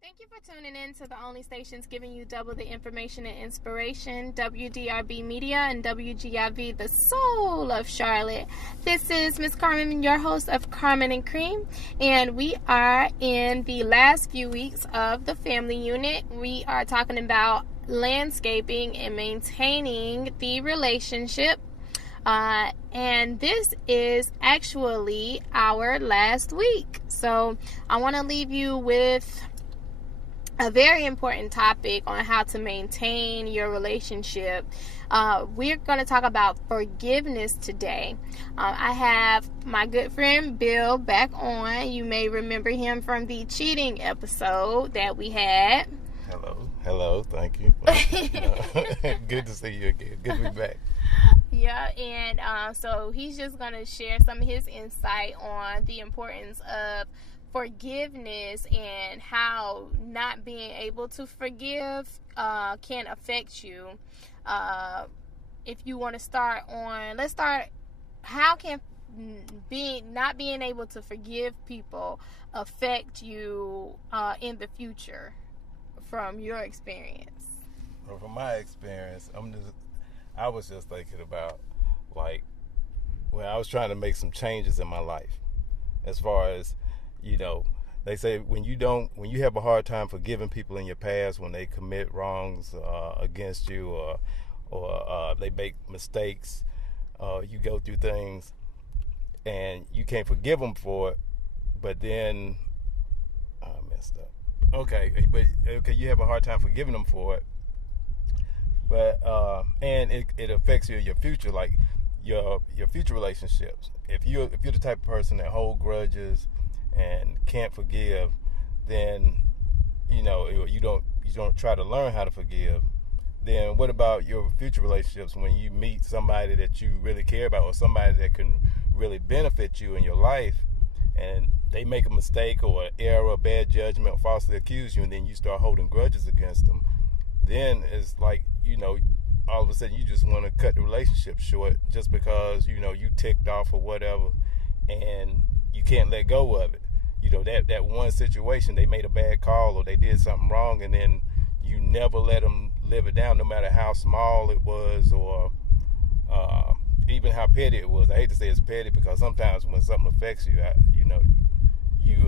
Thank you for tuning in to the only stations giving you double the information and inspiration, WDRB Media and WGIV, the soul of Charlotte. This is Miss Carmen, your host of CarmennCream, and we are in the last few weeks of the family unit. We are talking about landscaping and maintaining the relationship. And this is actually our last week. So I want to leave you with a very important topic on how to maintain your relationship. We're going to talk about forgiveness today. I have my good friend Bill back on. You may remember him from the cheating episode that we had. Hello, thank you. Good to see you again. Good to be back. Yeah, and so he's just going to share some of his insight on the importance of forgiveness and how not being able to forgive can affect you. If you want to start on, let's start, how can not being able to forgive people affect you in the future from your experience? Well, from my experience, I was just thinking about, like, when I was trying to make some changes in my life, as far as, you know, they say when you have a hard time forgiving people in your past when they commit wrongs against you, or they make mistakes, you go through things and you can't forgive them for it, but then I messed up. Okay, you have a hard time forgiving them for it, but and it affects you in your future, like your future relationships. If you're the type of person that hold grudges and can't forgive, then you don't try to learn how to forgive. Then what about your future relationships when you meet somebody that you really care about, or somebody that can really benefit you in your life, and they make a mistake or an error, or bad judgment, or falsely accuse you, and then you start holding grudges against them? Then it's like, all of a sudden you just want to cut the relationship short just because you ticked off or whatever, and you can't let go of it. That one situation, they made a bad call or they did something wrong, and then you never let them live it down, no matter how small it was, or even how petty it was. I hate to say it's petty, because sometimes when something affects you, you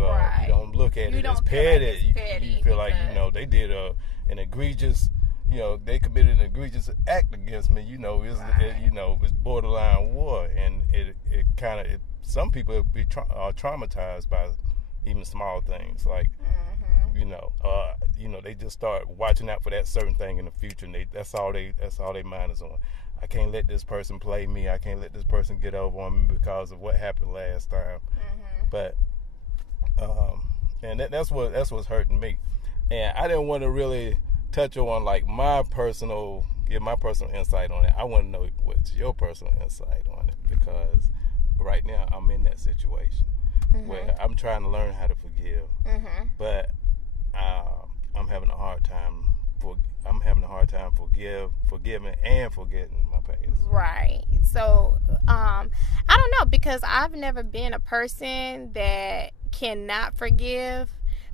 don't look at it as petty. You feel like they did an egregious, they committed an egregious act against me. It's borderline war, and it some people be traumatized by even small things, like they just start watching out for that certain thing in the future, and that's all their mind is on. I can't let this person play me. I can't let this person get over on me because of what happened last time. But and that's what's hurting me. And I didn't want to really touch on give my personal insight on it. I want to know what's your personal insight on it, because right now I'm in that situation where I'm trying to learn how to forgive, but I'm having a hard time forgiving and forgetting my past. Right. So I don't know, because I've never been a person that cannot forgive,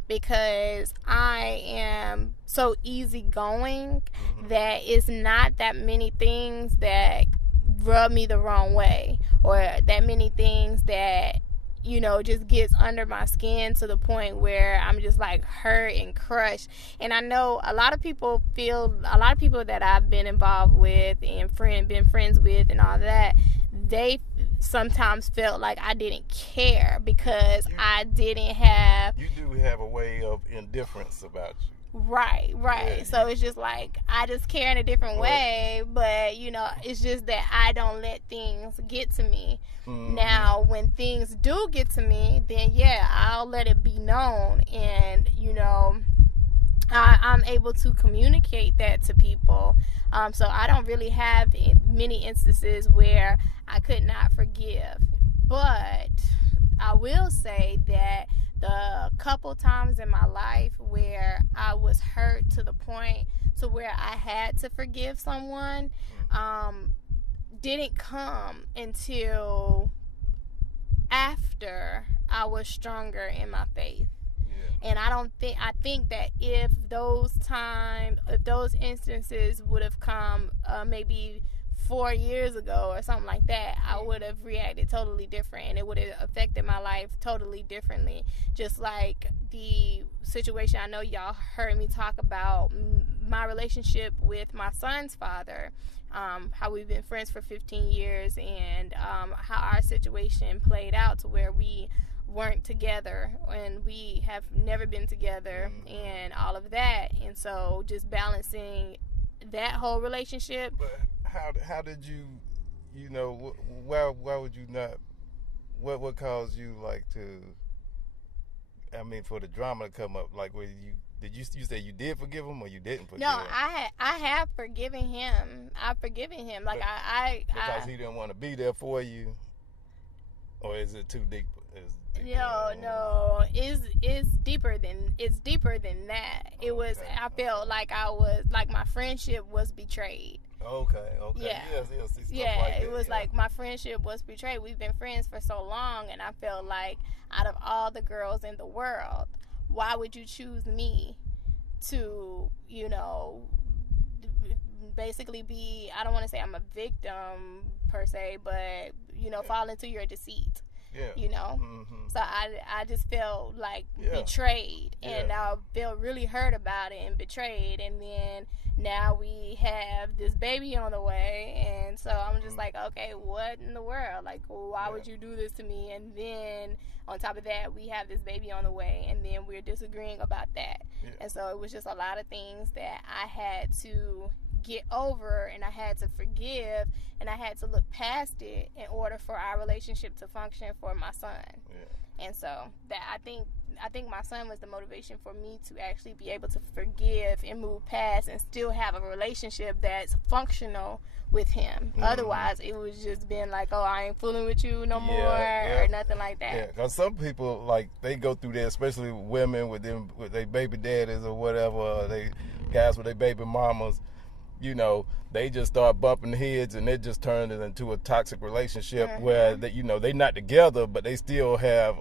because I am so easygoing that it's not that many things that rub me the wrong way, or that many things that just gets under my skin to the point where I'm just like hurt and crushed. And I know a lot of people that I've been involved with and been friends with and all that, they sometimes felt like I didn't care because I didn't have... You do have a way of indifference about you. Right. Yeah. So it's just like, I just care in a different way, but it's just that I don't let things get to me. Now, when things do get to me, then I'll let it be known, and I'm able to communicate that to people. So I don't really have many instances where I could not forgive, but I will say that the couple times in my life where I was hurt to the point to where I had to forgive someone, didn't come until after I was stronger in my faith. And I think that if those instances would have come maybe 4 years ago or something like that, I would have reacted totally different, and it would have affected my life totally differently. Just like the situation, I know y'all heard me talk about my relationship with my son's father, how we've been friends for 15 years, and how our situation played out to where we weren't together and we have never been together and all of that. And so just balancing that whole relationship. But how did you why would you not, what caused you for the drama to come up? Like, where you say you did forgive him or you didn't forgive him? No, I have forgiven him. I've forgiven him. Like, because he didn't want to be there for you, or is it too deep? No, it's deeper than that. It was, I felt like my friendship was betrayed. Okay. Yeah. Yes, it was like my friendship was betrayed. We've been friends for so long, and I felt like out of all the girls in the world, why would you choose me to, basically be, I don't want to say I'm a victim per se, but, fall into your deceit. Yeah. So I just felt like betrayed, and I felt really hurt about it and betrayed, and then now we have this baby on the way, and so I'm just like, okay, what in the world? Like, why would you do this to me? And then on top of that, we have this baby on the way, and then we're disagreeing about that. And so it was just a lot of things that I had to get over, and I had to forgive, and I had to look past it in order for our relationship to function for my son. And so that I think my son was the motivation for me to actually be able to forgive and move past and still have a relationship that's functional with him. Otherwise, it was just been like, oh, I ain't fooling with you no more, or nothing like that. Yeah, because some people, they go through that, especially women with their baby daddies or whatever, they guys with their baby mamas. They just start bumping heads, and it just turns it into a toxic relationship where they're not together, but they still have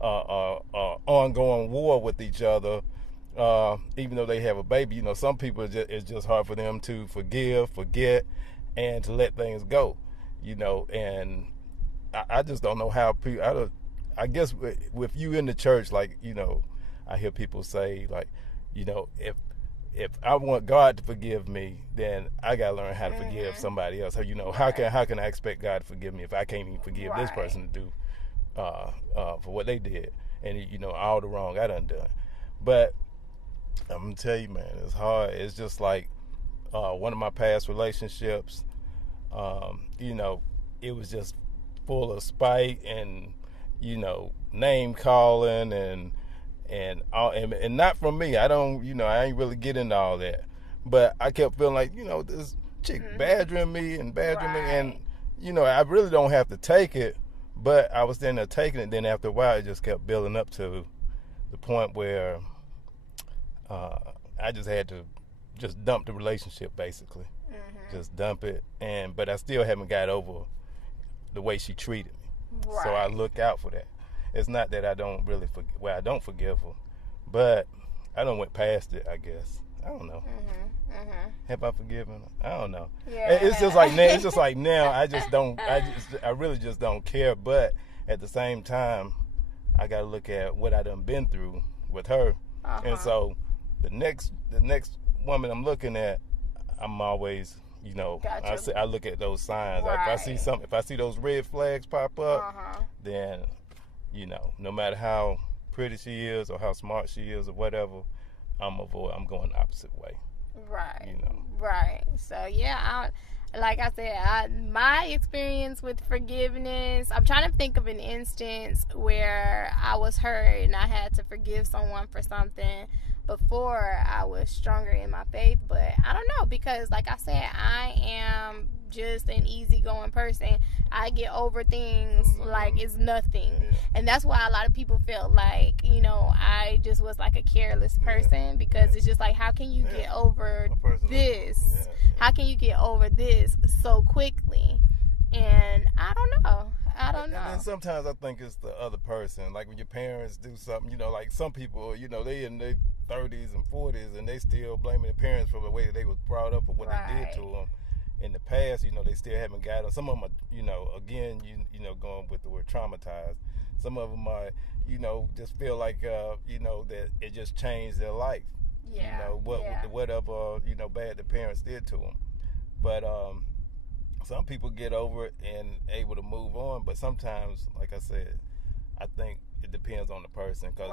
ongoing war with each other, even though they have a baby. Some people, it's just hard for them to forgive, forget, and to let things go. And I just don't know how people. I guess with you in the church, I hear people say, if I want God to forgive me, then I gotta learn how to forgive somebody else. So how can I expect God to forgive me if I can't even forgive this person to do for what they did, and all the wrong I done. But I'm gonna tell you, man, it's hard. It's just like one of my past relationships. It was just full of spite and name calling and not from me. I don't, I ain't really get into all that. But I kept feeling like, this chick badgering me, and I really don't have to take it, but I was then taking it. Then after a while, it just kept building up to the point where I just had to just dump the relationship, basically. Just dump it. But I still haven't got over the way she treated me. So I look out for that. It's not that I don't really I don't forgive her, but I done went past it, I guess. I don't know. Have I forgiven her? I don't know. Yeah. It's just like now. It's just like now. I really just don't care. But at the same time, I got to look at what I done been through with her, and so the next woman I'm looking at, I'm always, Gotcha. I look at those signs. If I see those red flags pop up, then. No matter how pretty she is or how smart she is or whatever, I'm going the opposite way. Right. Right. So like I said, my experience with forgiveness, I'm trying to think of an instance where I was hurt and I had to forgive someone for something before I was stronger in my faith. But I don't know, because like I said, I am just an easygoing person. I get over things like it's nothing. And that's why a lot of people feel like, you know, I just was like a careless person, because it's just like, how can you get over this? How can you get over this so quickly? And I don't know. And then sometimes I think it's the other person. Like when your parents do something, you know, like some people, you know, they in their 30s and 40s and they still blaming their parents for the way that they was brought up or what they did to them in the past. You know, they still haven't got them. Some of them are, you know, again, you know, going with the word traumatized. Some of them are, you know, just feel like, you know, that it just changed their life. You know, whatever, you know, bad the parents did to them. But some people get over it and able to move on, but sometimes, like I said, I think it depends on the person, because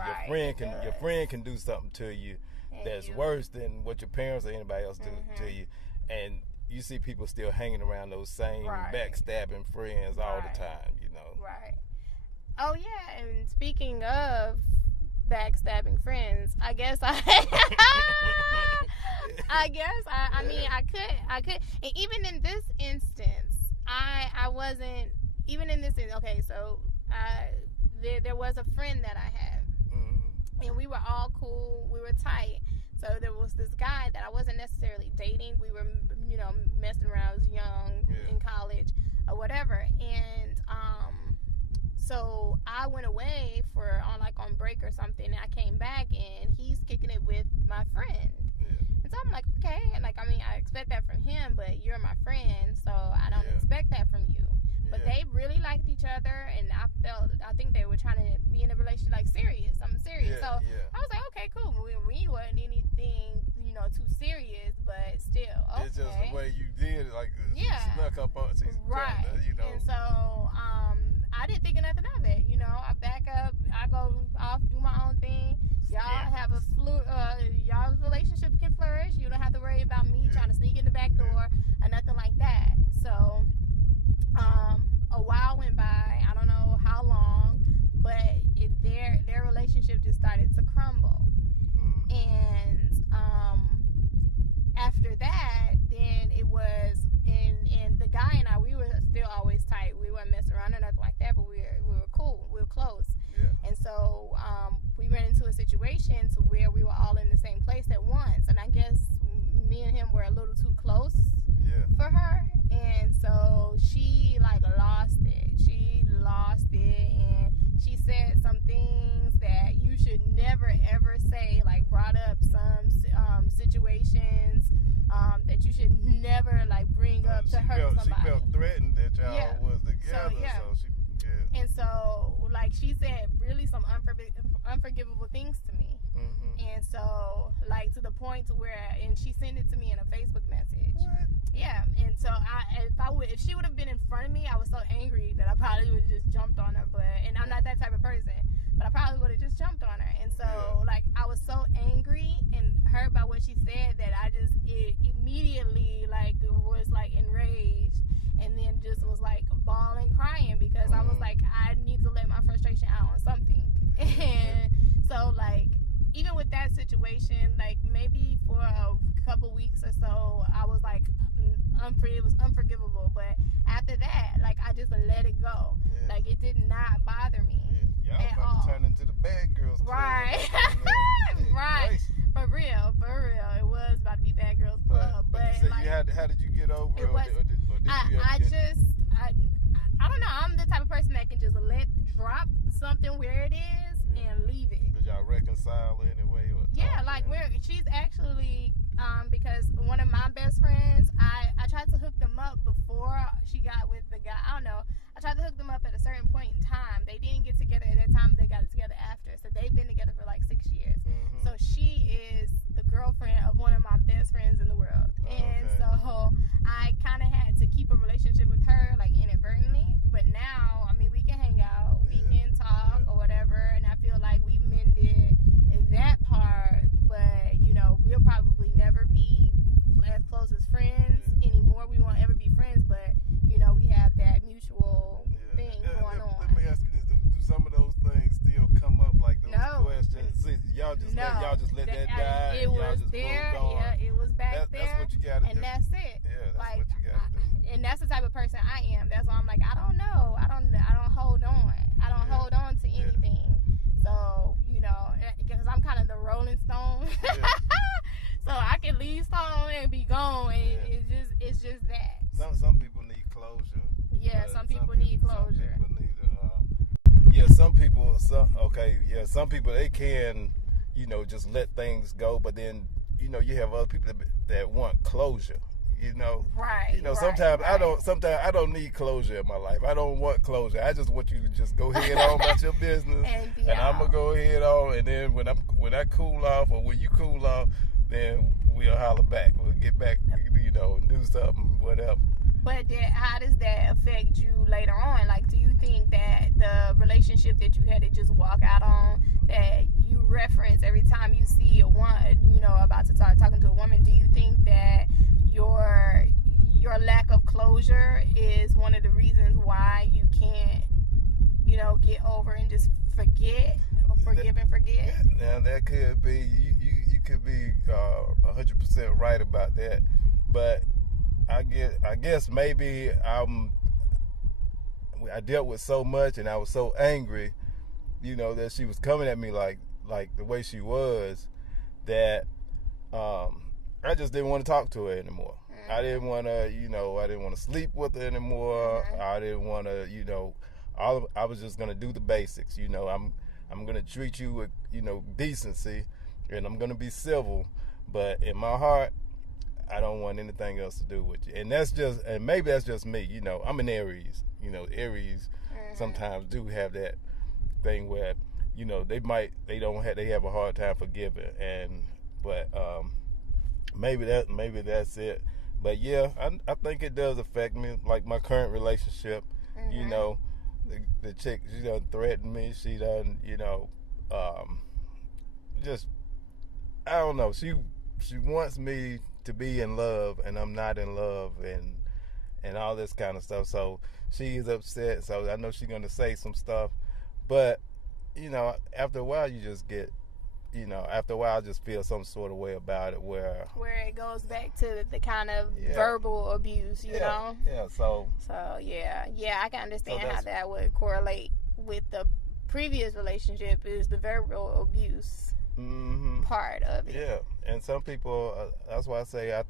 your friend can do something to you that's worse than what your parents or anybody else do to you, and you see people still hanging around those same backstabbing friends all the time, you know. Oh yeah, and speaking of backstabbing friends, I mean I could, and even in this instance, I wasn't, even in this, okay, so there was a friend that I had, and we were all cool, we were tight. So there was this guy that I wasn't necessarily dating. We were, you know, messing around. I was young, in college or whatever, and so I went away on break or something, and I came back, and he's kicking it with my friend. And so I'm like, okay, and like, I mean, I expect that from him, but you're my friend, so I don't expect that from you. But they really liked each other, and I think they were trying to be in a relationship, like something serious. So I was like, okay, cool. We wasn't anything, you know, too serious, but still, okay. It's just the way you did it, like she snuck up on, you know. And so I didn't think of nothing of it. You know, I back up, I go off, do my own thing. Y'all have y'all's relationship can flourish. You don't have to worry about me trying to sneak in the back door or nothing like that. So a while went by. I don't know how long, but their relationship just started to crumble. And after that, then it was, and the guy and I, we were still always tight. We weren't messing around or nothing like that, but we were cool. We were close. And so we ran into a situation to where we were all in the same place at once, and I guess me and him were a little too close for her, and so she like lost it. She lost it, and she said some things that you should never ever say, like brought up some situations that you should never like bring up to hurt somebody. She felt threatened that y'all was together, so she. And so, like, she said really some unforgivable things to me. And so, like, to the point to where, and she sent it to me in a Facebook message. What? Yeah. And so, if she would have been in front of me, I was so angry that I probably would have just jumped on her. And I'm not that type of person, but I probably would have just jumped on her. And so, like, I was so angry and hurt by what she said that it immediately, like, was, like, enraged. And then just was like bawling, crying, because I was like, I need to let my frustration out on something. And so, like, even with that situation, like maybe for a couple weeks or so, I was like, it was unforgivable. But after that, like, I just let it go. Like, it did not bother me. Y'all about to turn into the bad girls club. Right. Right. For real. It was about to be bad girls club. But you said, like, how did you get over it? I don't know. I'm the type of person that can just drop something where it is and leave it. Did y'all reconcile anyway? She's actually, because one of my best friends, I tried to hook them up before she got with the guy. I don't know. I tried to hook them up at a certain point in time. They didn't get together at that time. They got together after. So they've been together for like 6 years. So she is the girlfriend of one of my best friends in the world. So I kind of had to keep a relationship with her, like, inadvertently. But now, I mean, we can hang out. We can talk or whatever. And I feel like we've mended that part. But, you know, we'll probably never be as close as friends anymore. We won't ever be friends. But, you know, we have that mutual thing going on. Let me ask you this. Do some of those things still come up, like those questions? See, y'all just let that die. It was there. It was back there. That's what you got to do. And that's it. Yeah, that's what you got to do. and that's the type of person I am. That's why I'm like, I don't know. I don't hold on. I don't hold on to anything. So, you know, because I'm kind of the Rolling Stone. So I can leave Stone and be gone, and it's just that. Some people need closure. Yeah, some people need closure. Some people they can, you know, just let things go, but then, you know, you have other people that want closure. You know, right? You know, sometimes I don't need closure in my life. I don't want closure. I just want you to just go ahead on about your business, and I'm gonna go ahead on. And then when I cool off, or when you cool off, then we'll holler back. We'll get back, you know, and do something, whatever. But how does that affect you later on? Like, do you think that the relationship that you had to just walk out on, that you reference every time you see a woman, you know, about to start talking to a woman, do you think that your lack of closure is one of the reasons why you can't, you know, get over and just forget, or forgive and forget? Now that could be, you could be 100% right about that, but I guess maybe I dealt with so much, and I was so angry, you know, that she was coming at me like the way she was, that I just didn't want to talk to her anymore. Mm-hmm. I didn't want to sleep with her anymore. Mm-hmm. I didn't want to, you know, I was just going to do the basics. You know, I'm going to treat you with, you know, decency, and I'm going to be civil, but in my heart, I don't want anything else to do with you. And maybe that's just me. You know, I'm an Aries. You know, Aries sometimes do have that thing where, you know, they have a hard time forgiving, but maybe that's it. But yeah, I think it does affect me. Like my current relationship, you know, the chick, she done threatened me. She done, you know, just, I don't know. She wants me to be in love, and I'm not in love, and all this kind of stuff. So she is upset. So I know she's gonna say some stuff, but you know, after a while, you just get, you know, after a while, I just feel some sort of way about it, where it goes back to the kind of verbal abuse, you know. Yeah. So yeah, I can understand how that would correlate with the previous relationship, is the verbal abuse. Mm-hmm. Part of it. Yeah, and some people, that's why I say I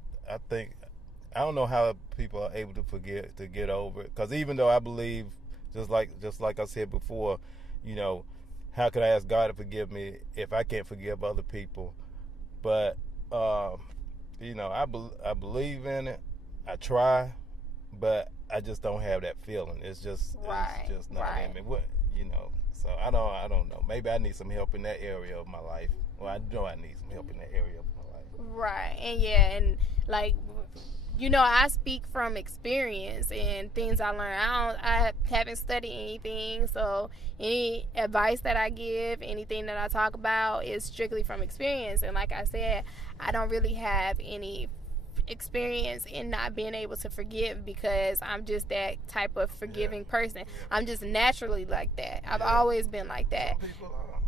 think, I don't know how people are able to get over it, because even though I believe, just like I said before, you know, how could I ask God to forgive me if I can't forgive other people? But you know, I believe in it. I try, but I just don't have that feeling. It's just not in me. What, you know? So I don't know. Maybe I need some help in that area of my life. Well, I know I need some help in that area of my life. Right. And like, you know, I speak from experience and things I learned. I haven't studied anything, so any advice that I give, anything that I talk about is strictly from experience. And like I said, I don't really have any experience in not being able to forgive, because I'm just that type of forgiving person. I'm just naturally like that. I've always been like that.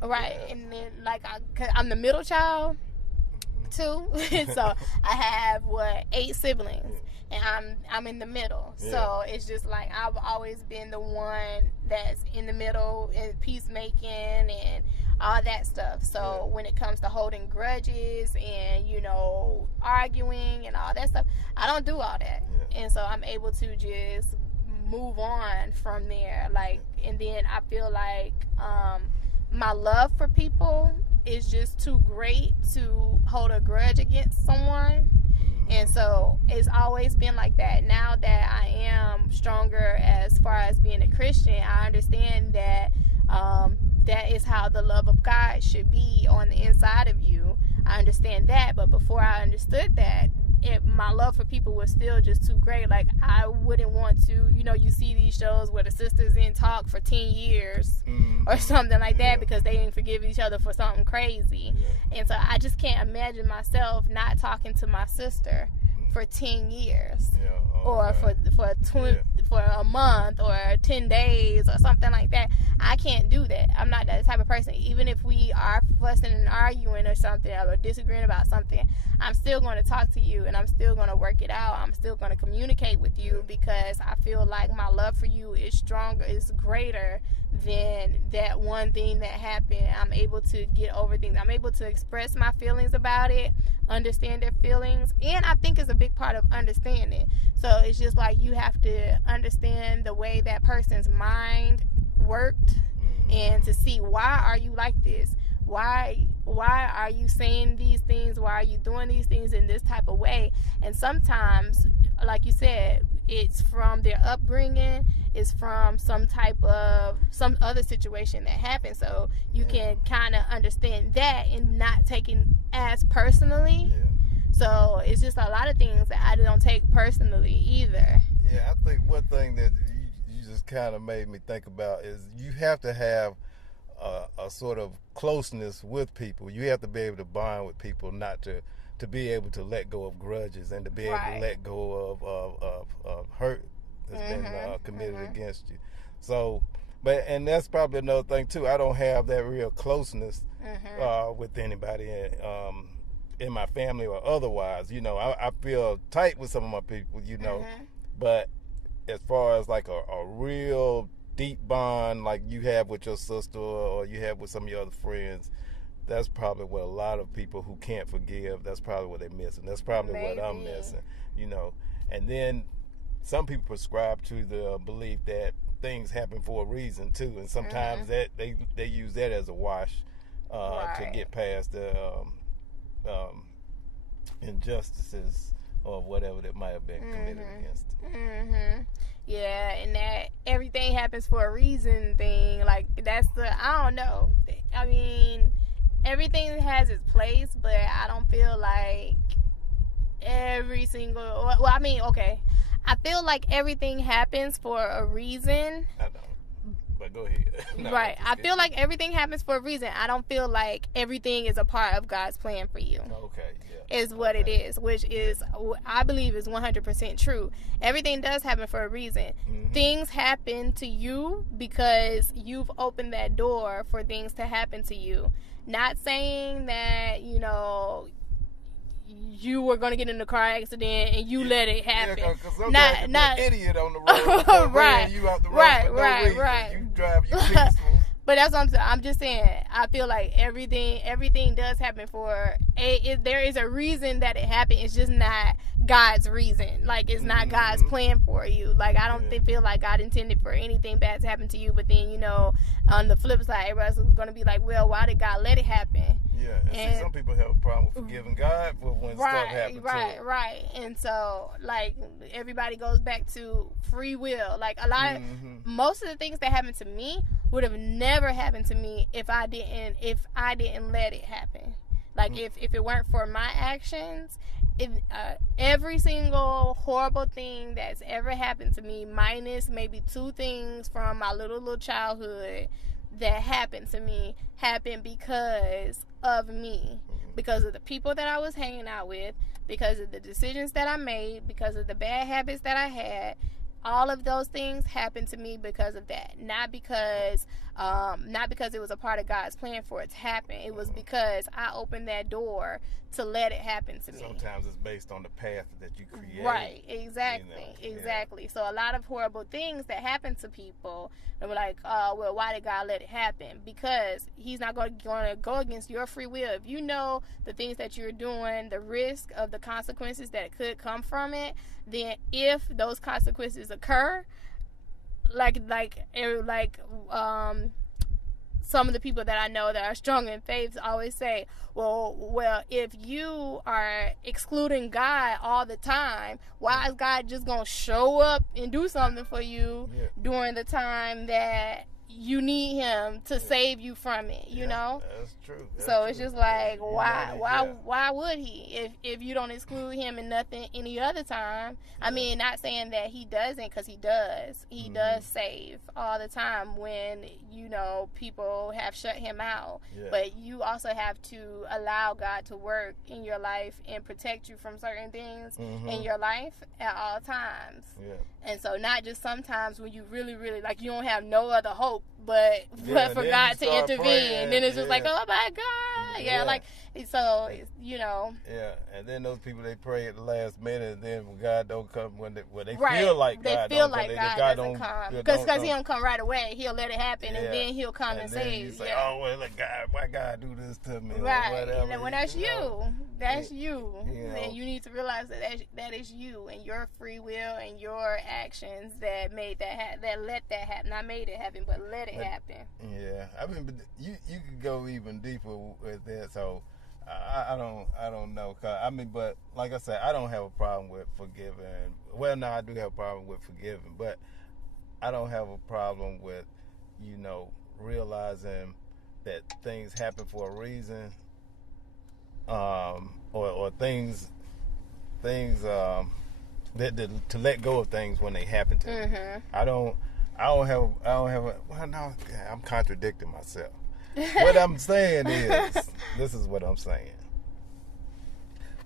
Right. And then like I'm the middle child too. So I have 8 siblings, and I'm in the middle. So it's just like I've always been the one that's in the middle, and peacemaking and all that stuff. So when it comes to holding grudges and, you know, arguing and all that stuff, I don't do all that. And so I'm able to just move on from there. Like, and then I feel like my love for people is just too great to hold a grudge against someone. And so it's always been like that. Now that I am stronger as far as being a Christian, I understand that that is how the love of God should be on the inside of you. I understand that, but before I understood that, my love for people was still just too great. Like, I wouldn't want to, you know, you see these shows where the sisters didn't talk for 10 years or something like that because they didn't forgive each other for something crazy. And so I just can't imagine myself not talking to my sister for 10 years or for a month or 10 days or something like that. I can't do that. I'm not that type of person. Even if we are fussing and arguing or something, or disagreeing about something, I'm still going to talk to you, and I'm still going to work it out. I'm still going to communicate with you, because I feel like my love for you is stronger, is greater than that one thing that happened. I'm able to get over things. I'm able to express my feelings about it, understand their feelings, and I think it's a big part of understanding. So it's just like you have to understand the way that person's mind worked, and to see, why are you like this? Why are you saying these things? Why are you doing these things in this type of way? And sometimes, like you said, it's from their upbringing, it's from some other situation that happened. So you can kind of understand that and not take it as personally. So it's just a lot of things that I don't take personally either. Yeah, I think one thing that you just kind of made me think about is you have to have a sort of closeness with people. You have to be able to bond with people, not to be able to let go of grudges, and to be able to let go of hurt that's been committed against you. So, and that's probably another thing too. I don't have that real closeness with anybody in my family or otherwise. You know, I feel tight with some of my people, you know, but as far as like a real deep bond like you have with your sister or you have with some of your other friends, that's probably what a lot of people who can't forgive, that's probably what they're missing. That's probably what I'm missing, you know. And then some people prescribe to the belief that things happen for a reason too, and sometimes that they use that as a wash to get past the injustices or whatever that might have been committed against. Yeah, and that everything happens for a reason thing, like that's I don't know. I mean, everything has its place, but I don't feel like every single, well, I mean, okay, I feel like everything happens for a reason. I don't. But go ahead. No, right. I feel like everything happens for a reason. I don't feel like everything is a part of God's plan for you. Okay, yeah. Is what it is, which is, I believe, is 100% true. Everything does happen for a reason. Things happen to you because you've opened that door for things to happen to you. Not saying that, you know, you were going to get in a car accident and you let it happen. Yeah, because sometimes not an idiot on the road. Right. You out the road for no reason. You drive, you peaceful. But that's what I'm just saying. I feel like everything does happen for there is a reason that it happened. It's just not God's reason. Like, it's not God's plan for you. Like, I don't feel like God intended for anything bad to happen to you. But then, you know, on the flip side, everybody's going to be like, well, why did God let it happen? Yeah, and see, some people have a problem with forgiving God for when stuff happens to them. Right. And so, like, everybody goes back to free will. Like, a lot of, most of the things that happened to me would have never happened to me if I didn't let it happen. Like, if it weren't for my actions, every single horrible thing that's ever happened to me, minus maybe 2 things from my little childhood that happened to me, happened because of me, because of the people that I was hanging out with, because of the decisions that I made, because of the bad habits that I had. All of those things happened to me because of that. Not because it was a part of God's plan for it to happen. It was because I opened that door to let it happen to me. Sometimes it's based on the path that you create. Right, exactly, you know? Exactly. Yeah. So a lot of horrible things that happen to people, and we're like, well, why did God let it happen? Because He's not going to go against your free will. If you know the things that you're doing, the risk of the consequences that could come from it, then if those consequences occur, like some of the people that I know that are strong in faith always say, well, if you are excluding God all the time, why is God just going to show up and do something for you during the time that you need Him to save you from it, you know? That's true. It's just like, why would He? If you don't exclude Him in nothing any other time. I mean, not saying that He doesn't, because He does. He does save all the time when, you know, people have shut Him out. But you also have to allow God to work in your life and protect you from certain things in your life at all times. And so not just sometimes when you really, really, like, you don't have no other hope. hope, but then forgot to you start intervene. praying, Then it's just like, yeah. oh my God. Yeah, Yeah. like, so, you know. Yeah, and then those people, they pray at the last minute, and then when God don't come, when they Right. feel like They God feel don't like come, God doesn't come. Because he don't come right away. He'll let it happen, and then he'll come and then save. you say, yeah. oh, well, look, God, why God do this to me? Right. Or whatever. And when that's you. That's you. You know. And you need to realize that is you and your free will and your actions that made that that let that happen. Not made it happen, but let it happen. Yeah. I mean, but you could go even deeper with that, so I don't know. But like I said, I don't have a problem with forgiving. Well, no, I do have a problem with forgiving, but I don't have a problem with, realizing that things happen for a reason, or things that to let go of things when they happen to me. I don't have a, well, no, I'm contradicting myself. What I'm saying is, this is what I'm saying.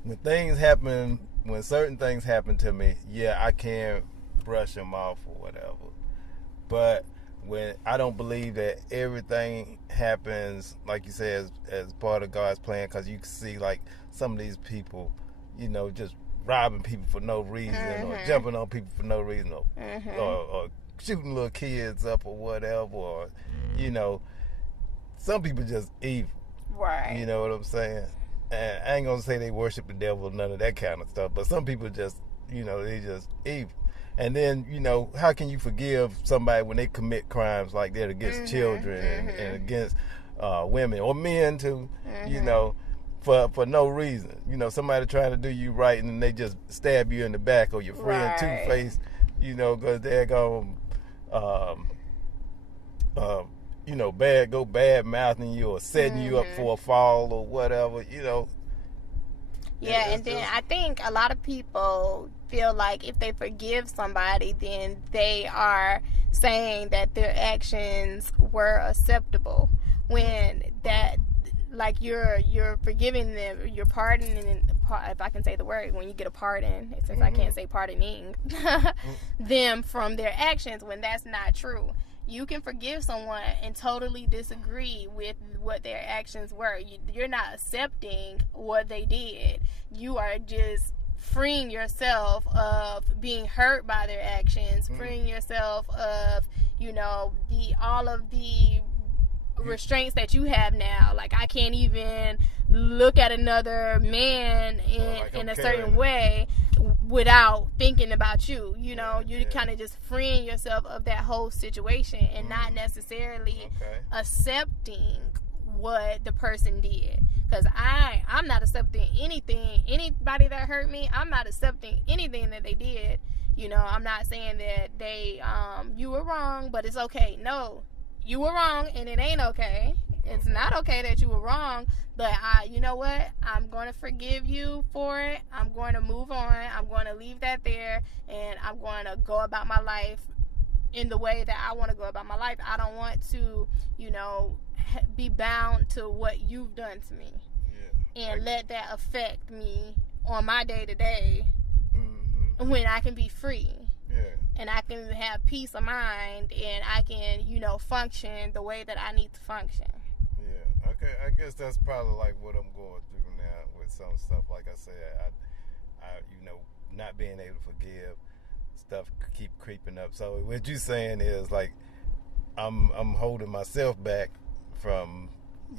When certain things happen to me, yeah, I can brush them off or whatever. But when I don't believe that everything happens, like you said, as part of God's plan, because you can see like some of these people, just robbing people for no reason, or jumping on people for no reason, or shooting little kids up or whatever, or some people just evil. Right. You know what I'm saying? And I ain't gonna say they worship the devil, none of that kind of stuff, but some people just, they just evil. And then, how can you forgive somebody when they commit crimes like that against children and against women or men too, for no reason? Somebody trying to do you right and then they just stab you in the back, or your friend Two-Face, because they're going bad mouthing you or setting you up for a fall or whatever, Yeah, and then I think a lot of people feel like if they forgive somebody, then they are saying that their actions were acceptable. When that, like, you're forgiving them, you're pardoning, if I can say the word, when you get a pardon, since I can't say pardoning, them from their actions, when that's not true. You can forgive someone and totally disagree with what their actions were. You're not accepting what they did. You are just freeing yourself of being hurt by their actions, freeing yourself of, all of the restraints that you have now. Like, I can't even look at another man in a certain way without thinking about you. You're kind of just freeing yourself of that whole situation and not necessarily accepting what the person did. Because I'm not accepting anybody that hurt me. I'm not accepting anything that they did. I'm not saying that you were wrong, but it's okay. No, you were wrong and it ain't okay. It's not okay that you were wrong, but you know what? I'm going to forgive you for it. I'm going to move on. I'm going to leave that there, and I'm going to go about my life in the way that I want to go about my life. I don't want to, be bound to what you've done to me, and let that affect me on my day-to-day when I can be free. And I can have peace of mind, and I can, function the way that I need to function. Yeah, okay. I guess that's probably like what I'm going through now with some stuff. Like I said, I not being able to forgive, stuff keep creeping up. So what you're saying is like I'm holding myself back from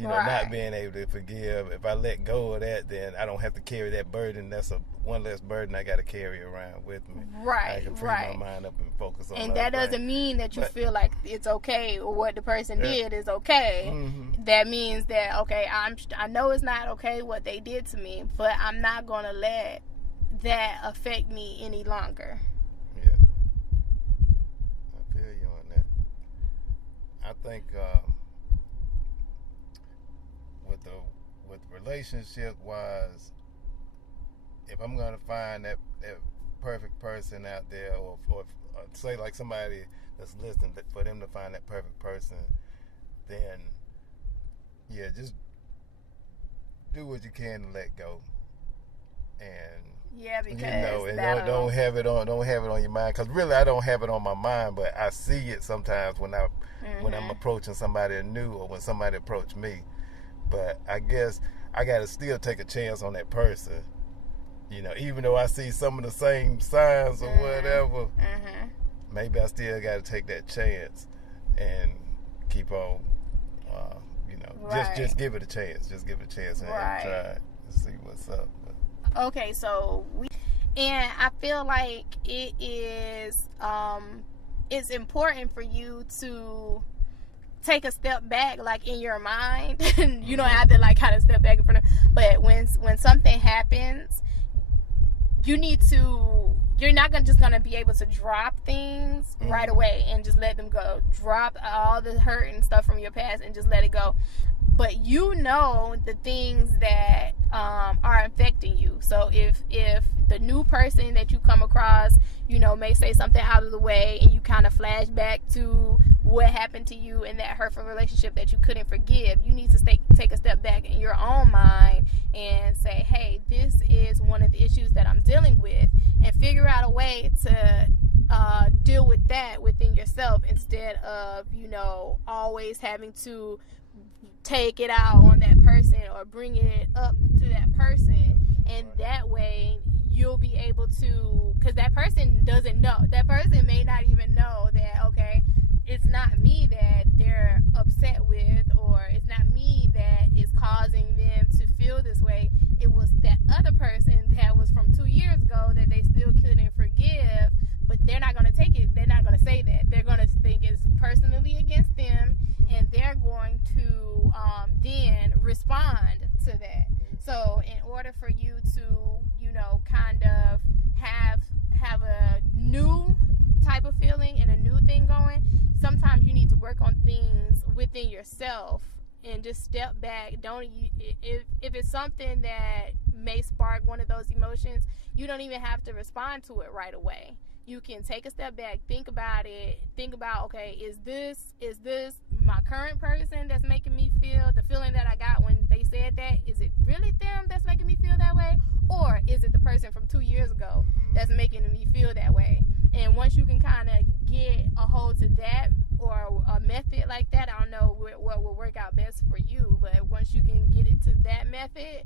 not being able to forgive. If I let go of that, then I don't have to carry that burden. That's one less burden I got to carry around with me. Right, I can free my mind up and focus on. And that doesn't mean that you feel like it's okay or what the person did is okay. That means that I know it's not okay what they did to me, but I'm not gonna let that affect me any longer. Yeah, I feel you on that. I think with relationship wise, if I'm gonna find that perfect person out there, or say like somebody that's listening, for them to find that perfect person, then just do what you can to let go, and Yeah, because and don't have it on your mind. Because really, I don't have it on my mind, but I see it sometimes when I'm approaching somebody new or when somebody approach me. But I guess I gotta still take a chance on that person. Even though I see some of the same signs or whatever, maybe I still gotta take that chance and keep on. Just give it a chance. Just give it a chance and try it and see what's up. Okay, so and I feel like it is it's important for you to take a step back, like in your mind. You don't have to like kind of step back in front of, but when something happens, you're not just gonna be able to drop things right away and just let them go. Drop all the hurt and stuff from your past and just let it go. But the things that are affecting you. So if the new person that you come across, may say something out of the way, and you kind of flash back to what happened to you in that hurtful relationship that you couldn't forgive, you need to take a step back in your own mind and say, hey, this is one of the issues that I'm dealing with, and figure out a way to deal with that within yourself instead of, always having to take it out on that person or bring it up to that person. And that way you'll be able to, because that person doesn't know, that person may not even know that, okay, it's not me that they're upset with, or it's not me that is causing them to feel this way. It was that other person that was from 2 years ago that they still couldn't forgive. But they're not going to take it. They're not going to say that. They're going to think it's personally against them, and they're going to then respond to that. So in order for you to, kind of have a new type of feeling and a new thing going, sometimes you need to work on things within yourself and just step back. If it's something that may spark one of those emotions, you don't even have to respond to it right away. You can take a step back, think about it, okay, is this my current person that's making me feel the feeling that I got when they said that? Is it really them that's making me feel that way? Or is it the person from 2 years ago that's making me feel that way? And once you can kind of get a hold to that, or a method like that, I don't know what will work out best for you, but once you can get into that method,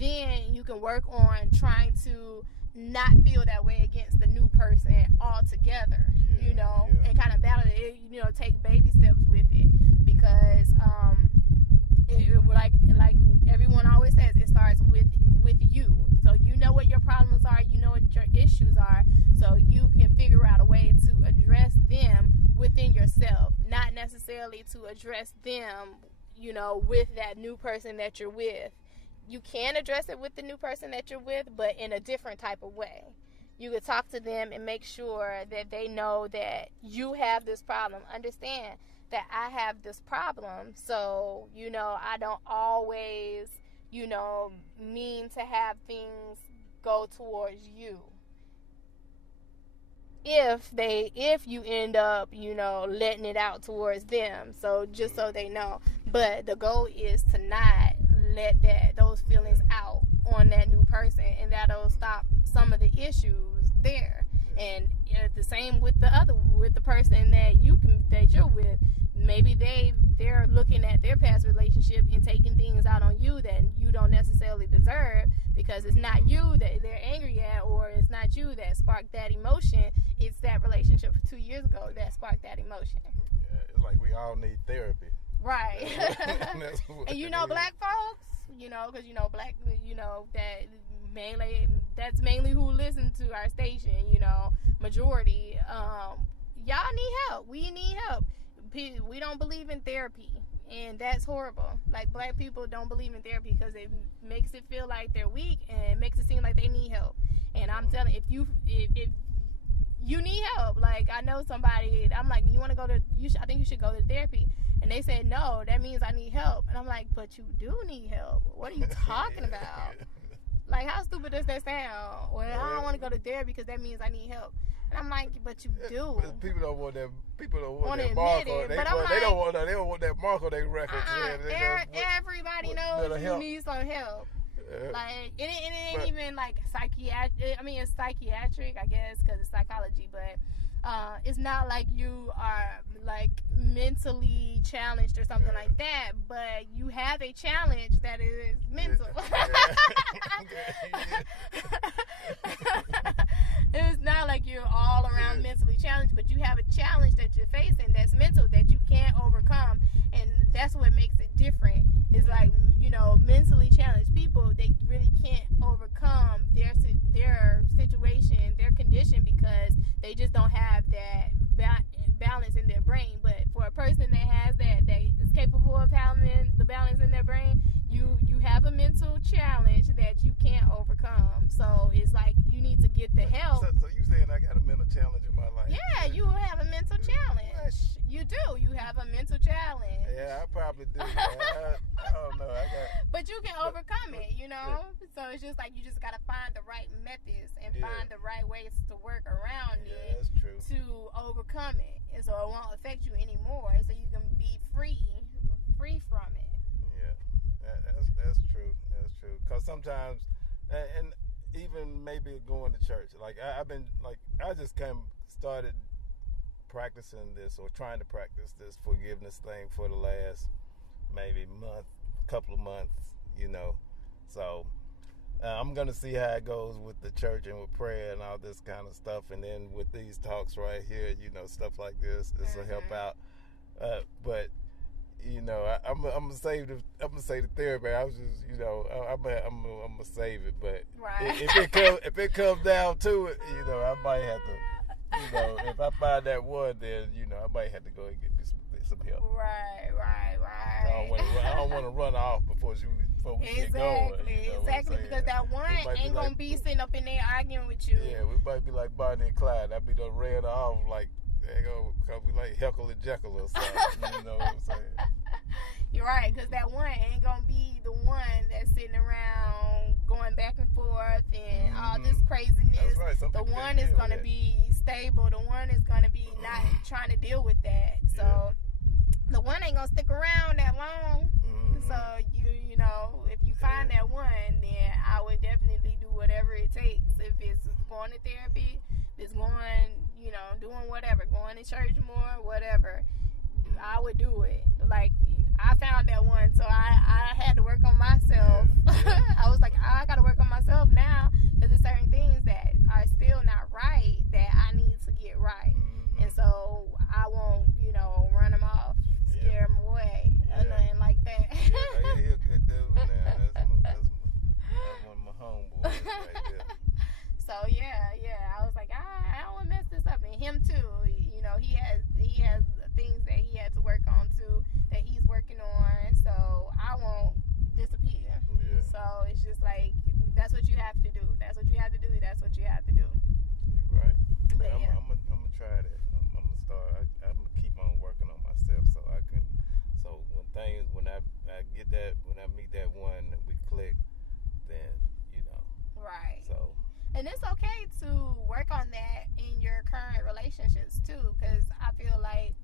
then you can work on trying to not feel that way against the new person altogether, and kind of battle it, take baby steps with it, because like everyone always says, it starts with you. So you know what your problems are, you know what your issues are, so you can figure out a way to address them within yourself, not necessarily to address them, with that new person that you're with. You can address it with the new person that you're with, but in a different type of way. You could talk to them and make sure that they know that you have this problem. Understand that I have this problem, so, I don't always, mean to have things go towards you. If you end up, letting it out towards them, so just so they know. But the goal is to not let those feelings out on that new person, and that'll stop some of the issues there. And the same with the person that you're with. Maybe they're looking at their past relationship and taking things out on you that you don't necessarily deserve, because it's not you that they're angry at, or it's not you that sparked that emotion. It's that relationship 2 years ago that sparked that emotion. Yeah, it's like we all need therapy. Right. And black folks, because black, that's mainly who listen to our station, majority. Y'all need help. We need help. We don't believe in therapy, and that's horrible. Like, black people don't believe in therapy because it makes it feel like they're weak, and it makes it seem like they need help. And I'm telling you, if you need help, like, I know somebody, I'm like, I think you should go to therapy. And they said, no, that means I need help. And I'm like, but you do need help. What are you talking about? Like, how stupid does that sound? Well, I don't want to go to therapy because that means I need help. And I'm like, but you do. People don't want that. People don't want that mark on. They don't want that mark on their record. Everybody knows you need some help. Like, it ain't even like psychiatric. I mean, it's psychiatric, I guess, because it's psychology, but it's not like you are like mentally challenged or something like that, but you have a challenge that is mental. It's not like you're all around mentally challenged, but you have a challenge that you're facing that's mental that you can't overcome, and that's what makes it different. It's like, you know, mentally challenged people, they really can't overcome their situation, their condition, because they just don't have that balance in their brain. But for a person that has that is capable of having the balance in their brain, you have a mental challenge that you can't overcome. So it's like you need to get the help. So you saying I got a mental challenge in my life? Yeah, you have a mental challenge. What? You do. You have a mental challenge. Yeah, I probably do. I don't know. But you can overcome it, you know? Yeah. So it's just like you just got to find the right methods and find the right ways to work around it. That's true. To overcome it. And so it won't affect you anymore. So you can be free from it. Yeah, that's true. That's true. Because sometimes, and even maybe going to church, like I've been, like, I just started practicing this or trying to practice this forgiveness thing for the last maybe couple of months, you know. So I'm going to see how it goes with the church and with prayer and all this kind of stuff. And then with these talks right here, you know, stuff like this will help out. But, you know, I'm gonna say the therapy. I was just, you know, I'm gonna save it. But if it comes down to it, you know, I might have to, you know, if I find that one, then, you know, I might have to go and get some help. Right. I don't want to run off before we get going. You know exactly, because that one ain't gonna be sitting up in there arguing with you. Yeah, we might be like Bonnie and Clyde. I be done ran off like, there go, cause we like Heckle and Jekyll or something. You know what I'm saying? You're right, because that one ain't gonna be the one that's sitting around going back and forth and all this craziness. That's right. The one is gonna be stable. The one is gonna be not trying to deal with that. So the one ain't gonna stick around that long. So you know, if you find that one, then I would definitely do whatever it takes. If it's going to therapy, if it's going, you know, doing whatever, going to church more, whatever, I would do it. Like, I found that one, so I had to work on myself. I was like, I gotta work on myself now, because there's certain things that are still not right that I need to get right. And so I won't, you know, run them off, scare them away, or nothing like that. Yeah, you're a good dude now. That's one of my homeboys right there. So yeah, I was like, I don't want to mess this up. And him too, you know, he has things that he had to work on too, that he's working on. So I won't disappear. Yeah. So it's just like, that's what you have to do. That's what you have to do. That's what you have to do. You're right. But I'm gonna try that. I'm gonna start. I'm gonna keep on working on myself so I can. So when I get that, when I meet that one, we click, then, you know. Right. So. And it's okay to work on that in your current relationships too, because I feel like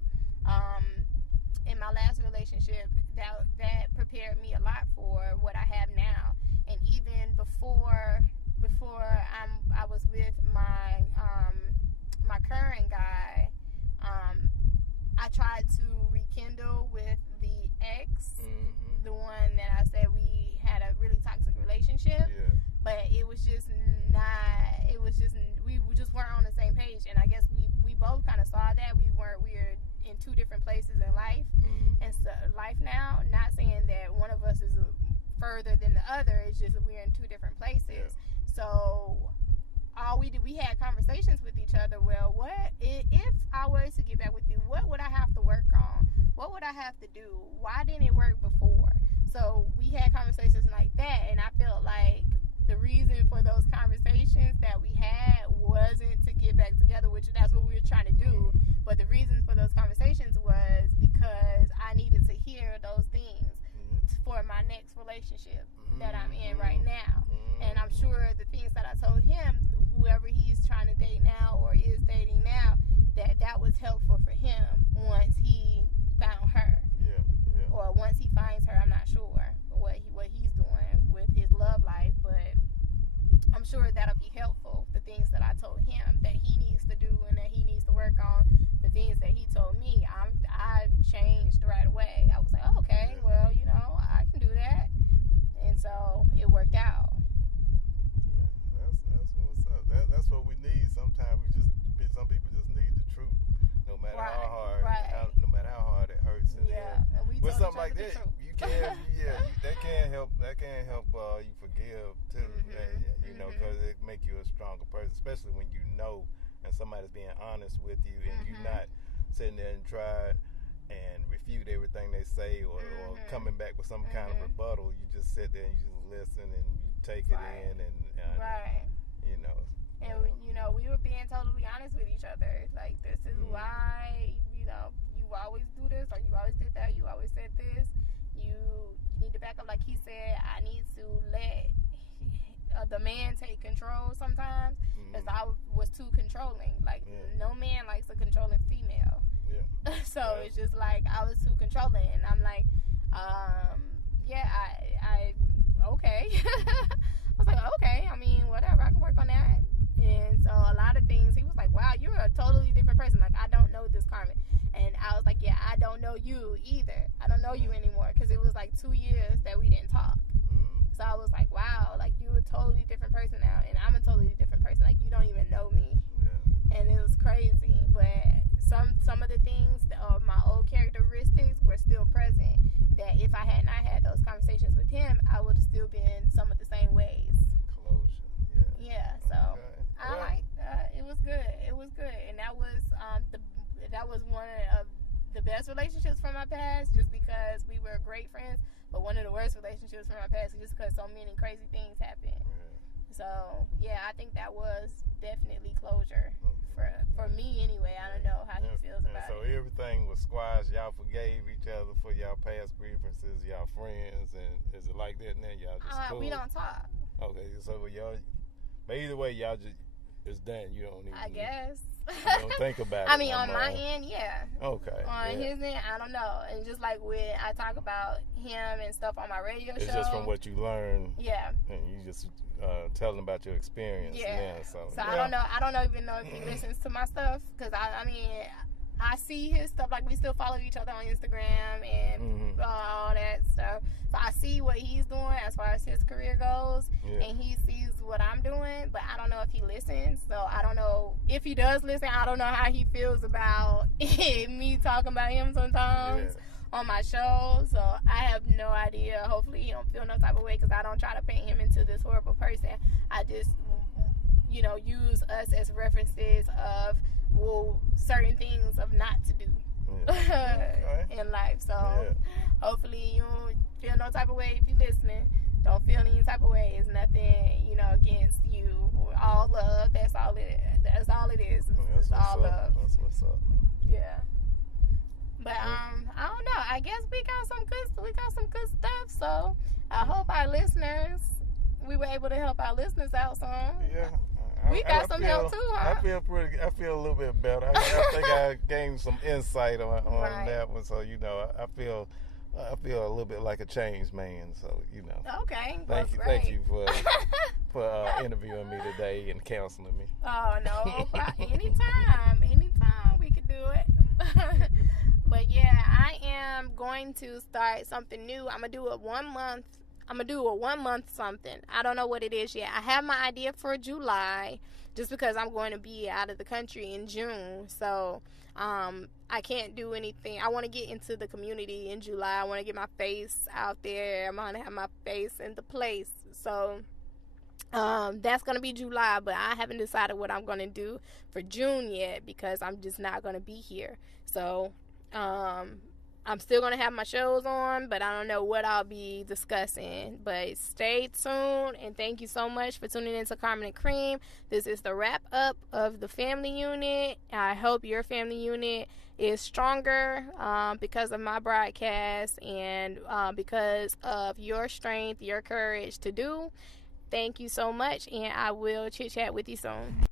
in my last relationship that prepared me a lot for what I have now. And even before I was with my my current guy, I tried to rekindle with the ex, the one that I said we had a really toxic relationship. Yeah. But it was just we just weren't on the same page. And I guess we both kind of saw that we were in two different places in life. And so life now, not saying that one of us is further than the other, it's just that we're in two different places. So all we did, we had conversations with each other. Well, what if I were to get back with you, what would I have to work on? What would I have to do? Why didn't it work before? So we had conversations like that, and I felt like the reason for those conversations that we had wasn't to get back together, which that's what we were trying to do. But the reason for those conversations was because I needed to hear those things for my next relationship that I'm in right now. And I'm sure the things that I told him, whoever he's trying to date now or is dating now, that was helpful for him once he found her. Or once he finds her, I'm not sure what he's doing with his love life. I'm sure that'll be helpful. The things that I told him that he needs to do and that he needs to work on, the things that he told me, I changed right away. I was like, oh, okay, well, I can do that. And so it worked out. Yeah, that's what's up. That's what we need. Sometimes some people just need the truth, no matter how hard, no matter how hard it hurts. And and we with told something like that, you can, that can help you forgive too. Because it make you a stronger person, especially when and somebody's being honest with you, and you're not sitting there and try and refute everything they say or coming back with some kind of rebuttal. You just sit there and you just listen and you take it in and And we were being totally honest with each other. Like, this is why, you always do this, or you always did that, you always said this. You need to back up. Like he said, I need to let the man take control sometimes, because I was too controlling. Like, no man likes a controlling female. Yeah. So it's just like, I was too controlling, and I'm like, okay. I was like, okay, I mean, whatever, I can work on that. And so a lot of things, he was like, wow, you're a totally different person. Like, I don't know this Carmen. And I was like, yeah, I don't know you either. I don't know you anymore, because it was like 2 years that we didn't talk. So I was like, wow, like, you're a totally different person now, and I'm a totally different person. Like, you don't even know me. Yeah. And it was crazy. But some of the things, my old characteristics were still present, that if I had not had those conversations with him, I would have still been some of the same ways. Closure, yeah. So it was good. It was good. And that was one of the best relationships from my past, just because we were great friends. But one of the worst relationships from my past, just because so many crazy things happened. So I think that was definitely closure for me anyway. I don't know how he feels about it. So everything was squashed. Y'all forgave each other for y'all past grievances. Y'all friends, and is it like that now? Y'all just cool? We don't talk. Okay, so but either way, y'all just, it's done. You don't even. I guess. You don't think about it. I mean, on my end, yeah. Okay. On his end, I don't know. And just like when I talk about him and stuff on my radio show. It's just from what you learn. Yeah. And you just telling about your experience. Yeah. So I don't know. I don't even know if he listens to my stuff, because I mean, I see his stuff. Like, we still follow each other on Instagram and all that stuff. So I see what he's doing as far as his career goes, and he sees what I'm doing, but I don't know if he listens. So I don't know if he does listen. I don't know how he feels about me talking about him sometimes on my show. So I have no idea. Hopefully he don't feel no type of way, because I don't try to paint him into this horrible person. I just, use us as references of certain things of not to do in life. So hopefully you don't feel no type of way if you're listening. Don't feel any type of way. It's nothing, against you. All love. That's all it is. That's all it is. It's all love. That's what's up. Yeah. But I don't know. I guess we got some good stuff. So I hope we were able to help our listeners out some. Yeah. We got some help too, huh? I feel a little bit better. I think I gained some insight on that one. So I feel a little bit like a changed man. So Okay. Thank you for interviewing me today and counseling me. Oh no, anytime we could do it. But yeah, I am going to start something new. I'm gonna do a 1 month. I'm going to do a 1 month something. I don't know what it is yet. I have my idea for July, just because I'm going to be out of the country in June. So I can't do anything. I want to get into the community in July. I want to get my face out there. I'm going to have my face in the place. So that's going to be July, but I haven't decided what I'm going to do for June yet, because I'm just not going to be here. So I'm still going to have my shows on, but I don't know what I'll be discussing. But stay tuned, and thank you so much for tuning in to CarmennCream. This is the wrap up of the family unit. I hope your family unit is stronger because of my broadcast and because of your strength, your courage to do. Thank you so much, and I will chit chat with you soon.